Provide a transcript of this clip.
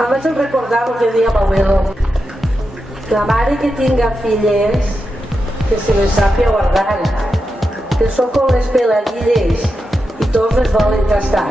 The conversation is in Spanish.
A més em recordava el que deia l'abuelo. La mare que tinga filles, que se les sàpia guardar, que són com les peladilles i tots les volen tastar.